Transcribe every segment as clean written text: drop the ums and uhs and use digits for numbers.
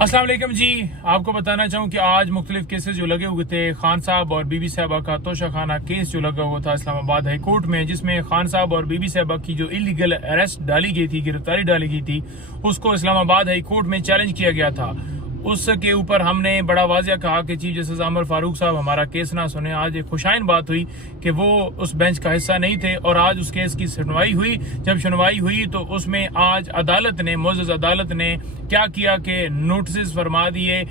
अस्सलाम वालेकुम जी। आपको बताना चाहूँ कि आज मुख्तलिफ केसेस जो लगे हुए थे, खान साहब और बीबी साहबा का तोशा खाना केस जो लगा हुआ था इस्लामाबाद हाई कोर्ट में, जिसमें खान साहब और बीबी साहबा की जो इलीगल अरेस्ट डाली गई थी, गिरफ्तारी डाली गई थी, उसको इस्लामाबाद हाई कोर्ट में चैलेंज किया गया था। उसके ऊपर हमने बड़ा वाजिया कहा कि चीफ जस्टिस आमर फारूक साहब हमारा केस ना सुने। आज एक खुशाइन बात हुई कि वो उस बेंच का हिस्सा नहीं थे और आज उस केस की सुनवाई हुई। जब सुनवाई हुई तो उसमें आज अदालत ने, मोअज़्ज़ज़ अदालत ने क्या किया कि नोटिस फरमा दिए।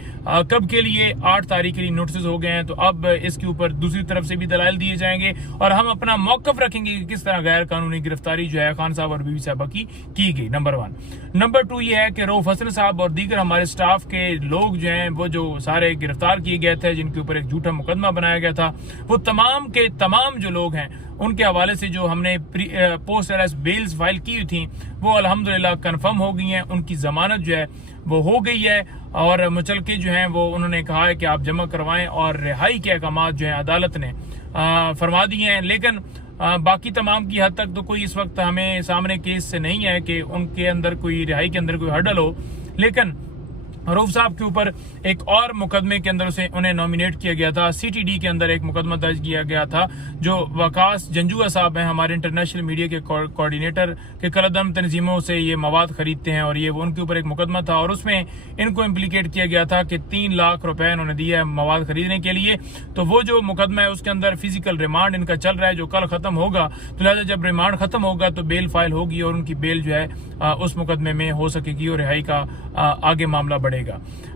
कब के लिए? 8 तारीख के लिए नोटिस हो गए हैं। तो अब इसके ऊपर दूसरी तरफ से भी दलाइल दिए जाएंगे और हम अपना मौकफ रखेंगे कि किस तरह गैर कानूनी गिरफ्तारी जो है खान साहब और बीबी साहबा की गई। नंबर 1। नंबर 2 ये है कि रऊफ हसन साहब और दीगर हमारे स्टाफ के लोग जो हैं वो जो सारे गिरफ्तार किए गए थे, जिनके ऊपर एक झूठा मुकदमा बनाया गया था, वो तमाम के तमाम जो लोग हैं उनके हवाले से जो हमने पोस्ट अरेस्ट बेल्स फाइल की थी वो अल्हम्दुलिल्लाह कंफर्म हो गई हैं। उनकी जमानत जो है वो हो गई है और मुचलके जो हैं वो उन्होंने कहा है कि आप जमा करवाएं और रिहाई के अहकाम जो हैं अदालत ने फरमा दिए हैं। लेकिन बाकी तमाम की हद तक तो कोई इस वक्त हमें सामने केस से नहीं है कि उनके अंदर कोई रिहाई के अंदर कोई हर्डल हो। लेकिन रऊफ साहब के ऊपर एक और मुकदमे के अंदर से उन्हें नॉमिनेट किया गया था। सीटीडी के अंदर एक मुकदमा दर्ज किया गया था। जो वकास जंजुआ साहब हैं, हमारे इंटरनेशनल मीडिया के कोऑर्डिनेटर के कलदम तंजीमों से ये मवाद खरीदते हैं और ये उनके ऊपर एक मुकदमा था और उसमें इनको इम्प्लीकेट किया गया था कि 3 लाख रुपए इन्होंने दिए है मवाद खरीदने के लिए। तो वो जो मुकदमा है उसके अंदर फिजिकल रिमांड इनका चल रहा है, जो कल खत्म होगा। तो लिहाजा जब रिमांड खत्म होगा तो बेल फाइल होगी और उनकी बेल जो है उस मुकदमे में हो सकेगी और रिहाई का आगे मामला बढ़ेगा।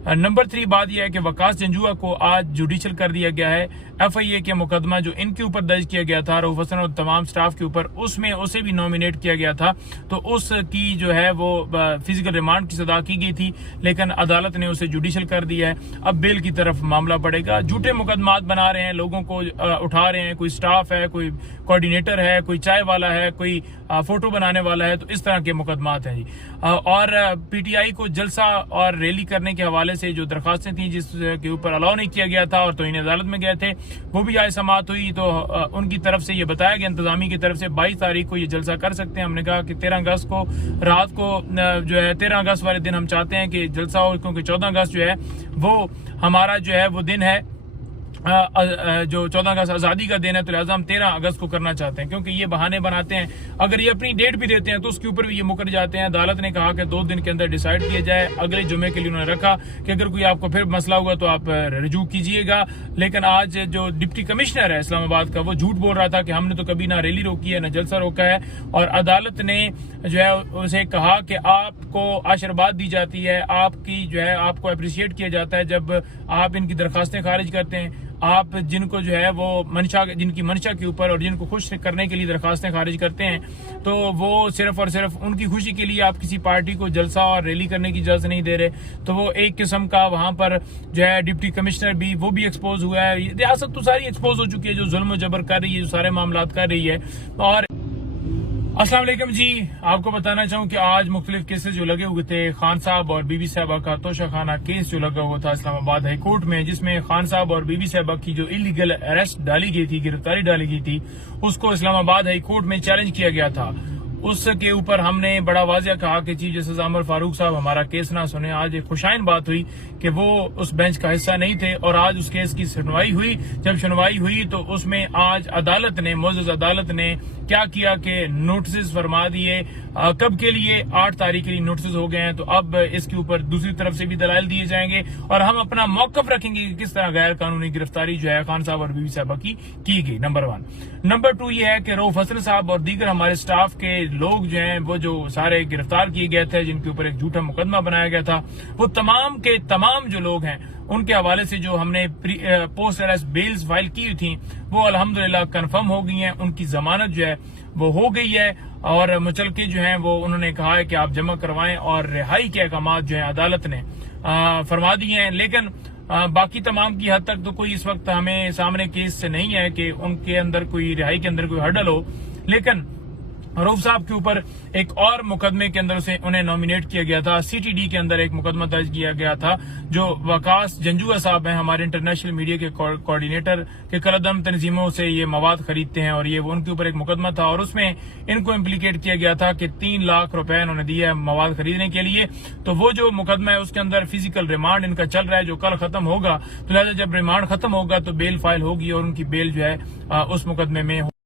नंबर 3 बात यह है कि वकास जंजुआ को आज जुडिशियल कर दिया गया है। FIA के मुकदमा जो इनके ऊपर दर्ज किया गया था रऊफ हसन और तमाम स्टाफ के ऊपर, उसमें उसे भी नॉमिनेट किया गया था। तो उसकी जो है वो फिजिकल रिमांड की सजा की गई थी, लेकिन अदालत ने उसे जुडिशियल कर दिया है। अब बेल की तरफ मामला बढ़ेगा। झूठे मुकदमात बना रहे हैं, लोगों को उठा रहे हैं। कोई स्टाफ है, कोई कोऑर्डिनेटर है, कोई चाय वाला है, कोई फोटो बनाने वाला है। तो इस तरह के मुकदमात हैं जी। और PTI को जलसा और रैली करने के हवाले से जो दरखास्तें थी जिसके ऊपर अलाउ नहीं किया गया था और तो इन्हें अदालत में गए थे, वो भी आज समाअत हुई। तो उनकी तरफ से ये बताया गया, इंतजामी की तरफ से 22 तारीख को ये जलसा कर सकते हैं। हमने कहा कि 13 अगस्त को रात को जो है 13 अगस्त वाले दिन हम चाहते हैं कि जलसा हो, क्योंकि 14 अगस्त जो है वो हमारा जो है वो दिन है जो 14 अगस्त आज़ादी का दिन है। तो लिहाजा हम 13 अगस्त को करना चाहते हैं, क्योंकि ये बहाने बनाते हैं। अगर ये अपनी डेट भी देते हैं तो उसके ऊपर भी ये मुकर जाते हैं। अदालत ने कहा कि 2 दिन के अंदर डिसाइड किया जाए। अगले जुमे के लिए उन्होंने रखा कि अगर कोई आपको फिर मसला हुआ तो आप रजू कीजिएगा। लेकिन आज जो डिप्टी कमिश्नर है इस्लामाबाद का, वो झूठ बोल रहा था कि हमने तो कभी ना रैली रोकी है ना जलसा रोका है। और अदालत ने जो है उसे कहा कि आपको आशीर्वाद दी जाती है, आपकी जो है आपको अप्रिशिएट किया जाता है जब आप इनकी दरखास्तें खारिज करते हैं। आप जिनको जो है वो मंशा, जिनकी मंशा के ऊपर और जिनको खुश करने के लिए दरखास्तें खारिज करते हैं, तो वो सिर्फ और सिर्फ उनकी खुशी के लिए आप किसी पार्टी को जलसा और रैली करने की इजाजत नहीं दे रहे। तो वो एक किस्म का वहां पर जो है डिप्टी कमिश्नर भी वो भी एक्सपोज हुआ है। रियासत तो सारी एक्सपोज हो चुकी है जो जुल्म जबर कर रही है, जो सारे मामला कर रही है। और अस्सलाम वालेकुम जी। आपको बताना चाहूँ कि आज मुख्तलिफ केसेस जो लगे हुए थे, खान साहब और बीबी साहबा का तोशा खाना केस जो लगा हुआ था इस्लामाबाद हाई कोर्ट में, जिसमें खान साहब और बीबी साहबा की जो इलीगल अरेस्ट डाली गई थी, गिरफ्तारी डाली गई थी, उसको इस्लामाबाद हाई कोर्ट में चैलेंज किया गया था। उसके ऊपर हमने बड़ा वाजिया कहा कि चीफ जस्टिस आमर फारूक साहब हमारा केस ना सुने। आज एक खुशाइन बात हुई कि वो उस बेंच का हिस्सा नहीं थे और आज उस केस की सुनवाई हुई। जब सुनवाई हुई तो उसमें आज अदालत ने, मोअज़्ज़ज़ अदालत ने क्या किया कि नोटिस फरमा दिए। कब के लिए? 8 तारीख के लिए नोटिस हो गए हैं। तो अब इसके ऊपर दूसरी तरफ से भी दलाइल दिए जाएंगे और हम अपना मौकफ रखेंगे कि किस तरह गैर कानूनी गिरफ्तारी जो है खान साहब और बीबी साहबा की गई। नंबर 1। नंबर 2 ये है कि रऊफ हसन साहब और दीगर हमारे स्टाफ के लोग जो हैं वो जो सारे गिरफ्तार किए गए थे, जिनके ऊपर एक झूठा मुकदमा बनाया गया था, वो तमाम के तमाम जो लोग हैं उनके हवाले से जो हमने पोस्ट अरेस्ट बेल्स फाइल की थी वो अल्हम्दुलिल्लाह कंफर्म हो गई हैं। उनकी जमानत जो है वो हो गई है और मुचलके जो हैं वो उन्होंने कहा है कि आप जमा करवाएं और रिहाई के अहकाम जो हैं अदालत ने फरमा दिए हैं। लेकिन बाकी तमाम की हद तक तो कोई इस वक्त हमें सामने केस से नहीं है कि उनके अंदर कोई रिहाई के अंदर कोई हर्डल हो। लेकिन रऊफ साहब के ऊपर एक और मुकदमे के अंदर से उन्हें नॉमिनेट किया गया था। सीटीडी के अंदर एक मुकदमा दर्ज किया गया था। जो वकास जंजुआ साहब हैं, हमारे इंटरनेशनल मीडिया के कोऑर्डिनेटर के कलदम तंजीमों से ये मवाद खरीदते हैं और ये उनके ऊपर एक मुकदमा था और उसमें इनको इम्प्लीकेट किया गया था कि 3 लाख रुपए उन्होंने दिया है मवाद खरीदने के लिए। तो वो जो मुकदमा है उसके अंदर फिजिकल रिमांड इनका चल रहा है, जो कल खत्म होगा। तो लिहाजा जब रिमांड खत्म होगा तो बेल फाइल होगी और उनकी बेल जो है उस मुकदमे में